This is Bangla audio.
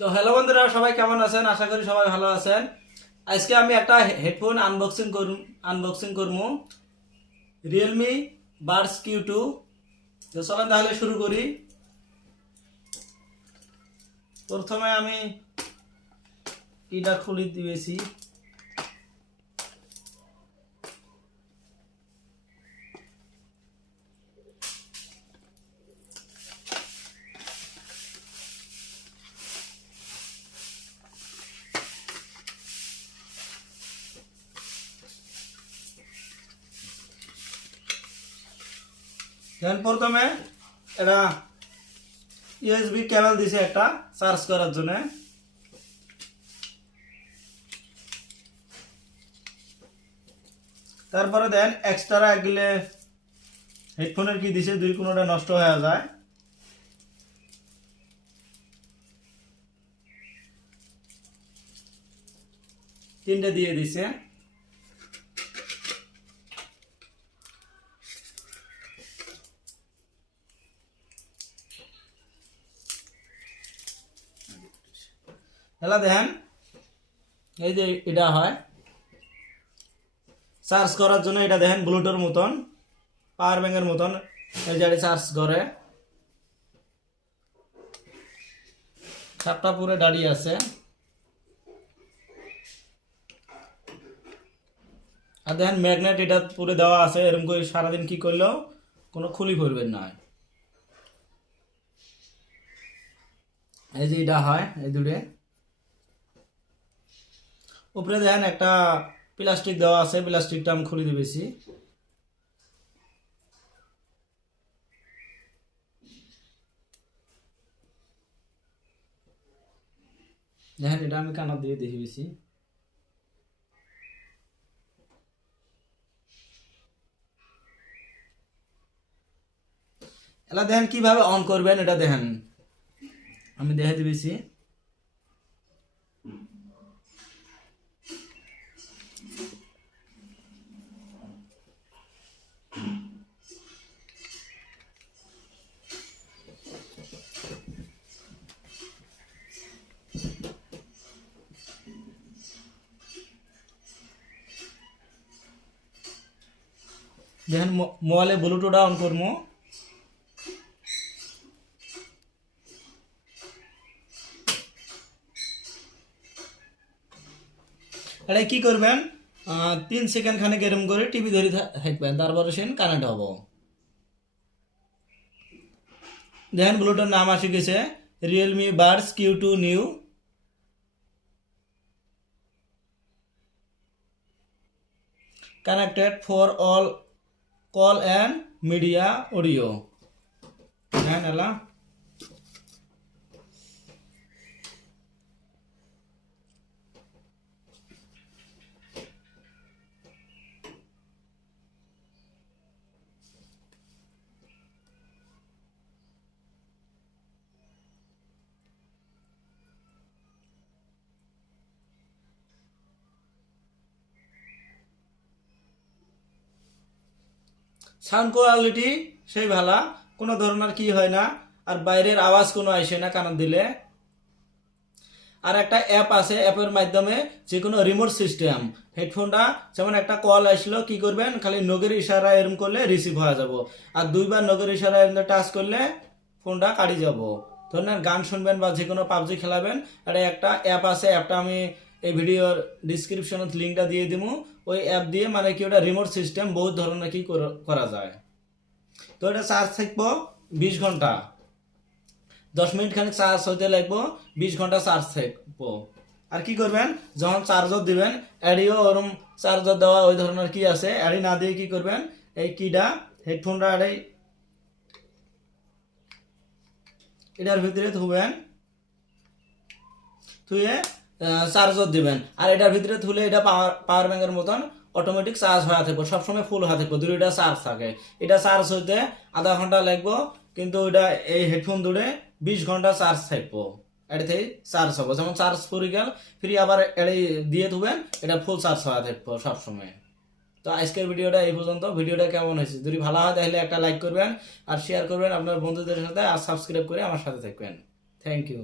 তো হ্যালো বন্ধুরা, সবাই কেমন আছেন? আশা করি সবাই ভালো আছেন। আজকে আমি একটা হেডফোন আনবক্সিং করবো, রিয়েলমি বাডস কিউ 2। তো চলেন তাহলে শুরু করি। প্রথমে আমি কিটা খুলে দিয়েছি। দেন প্রথমে এটা ইউএসবি কেবল দিছে একটা চার্জ করার জন্য। তারপরে দেন এক্সট্রা এগুলো হেডফোনের কি দিছে, দুই কোনোটা নষ্ট হয়ে যায়। তিনটে দিয়ে দিছে। এলা দেখেন, এই যে এটা হয় চার্জ করার জন্য। এটা দেখেন ব্লুটুথের মতন, পাওয়ার ব্যাংকের মতন। এই যে চার্জ করে, চাপটা পুরো দাঁড়িয়ে আছে। আর দেখেন ম্যাগনেট এটা পুরো দেওয়া আছে। এরকম করে সারাদিন কি করলেও কোনো খুলি পড়বেন না। এই যে এটা হয়, এই দুটো উপরে দেখেন একটা প্লাস্টিক দেওয়া আছে। প্লাস্টিকটা আমি খুলে দিয়েছি। দেখেন এটা আমি কানা দিয়ে দেখিয়েছি। এলা দেখেন কিভাবে অন করবেন, এটা দেখেন আমি দেখে দিয়েছি। দেখেন মোবাইলে ব্লুটুথ অন করবো। এটা কি করবেন, 3 সেকেন্ড খানিক এরম করে টিভি ধরে থাকবেন, তারপরে সেন কানেক্ট হবো। দেখেন ব্লুটুথ নাম আসে গেছে Realme buds Q 2 new. Connected for all call and media audio. দেখেন এলা সাউন্ড কোয়ালিটি সেই ভালো, কোনো ধরনের কি হয় না। আর বাইরের আওয়াজ কোনো আসে না কানে দিলে। আর একটা অ্যাপ আছে, অ্যাপের মাধ্যমে যে কোনো রিমোট সিস্টেম হেডফোনটা, যেমন একটা কল আসলো কি করবেন, খালি নগের ইশারা এরম করলে রিসিভ হয়ে যাব। আর দুইবার নগের ইশারা এরম টাচ করলে ফোনটা কাটি যাব। ধরেন গান শুনবেন বা যে কোনো পাবজি খেলাবেন, এটা একটা অ্যাপ আছে। অ্যাপটা আমি এই ভিডিওর ডিসক্রিপশনত লিঙ্কটা দিয়ে দিব। ওই অ্যাপ দিয়ে মানে কি ওটা রিমোট সিস্টেম বহুত ধরনের কি করা যায়। তো এটা চার্জ থাকবো 20 ঘন্টা। 10 মিনিট খানিক চার্জ হইতে লাগবো, 20 ঘন্টা চার্জ থাকবো। আর কি করবেন, যখন চার্জার দিবেন, অ্যাডিও ওরম চার্জার দেওয়া ওই ধরনের কি আছে, অ্যাডি না দিয়ে কি করবেন, এই কিটা হেডফোনটা এটার ভিতরে থুবেন, থুয়ে চার্জার দিবেন। আর এটার ভিতরে থুলে এটা পাওয়ার ব্যাংকের মতন অটোমেটিক চার্জ হয়ে থাকবো, সবসময় ফুল হয়ে থাকবো। দুইটা চার্জ থাকে। এটা চার্জ হইতে আধা ঘন্টা লাগবো, কিন্তু ওইটা এই হেডফোন দুটো 20 ঘন্টা চার্জ থাকবো। এটাতেই চার্জ হবো, যেমন চার্জ পড়ে গেল ফ্রি আবার এড়ে দিয়ে দেবেন, এটা ফুল চার্জ হয়ে থাকবো সবসময়। তো আজকের ভিডিওটা এই পর্যন্ত। ভিডিওটা কেমন হয়েছে, যদি ভালো হয় তাহলে একটা লাইক করবেন আর শেয়ার করবেন আপনার বন্ধুদের সাথে, আর সাবস্ক্রাইব করে আমার সাথে থাকবেন। Thank you.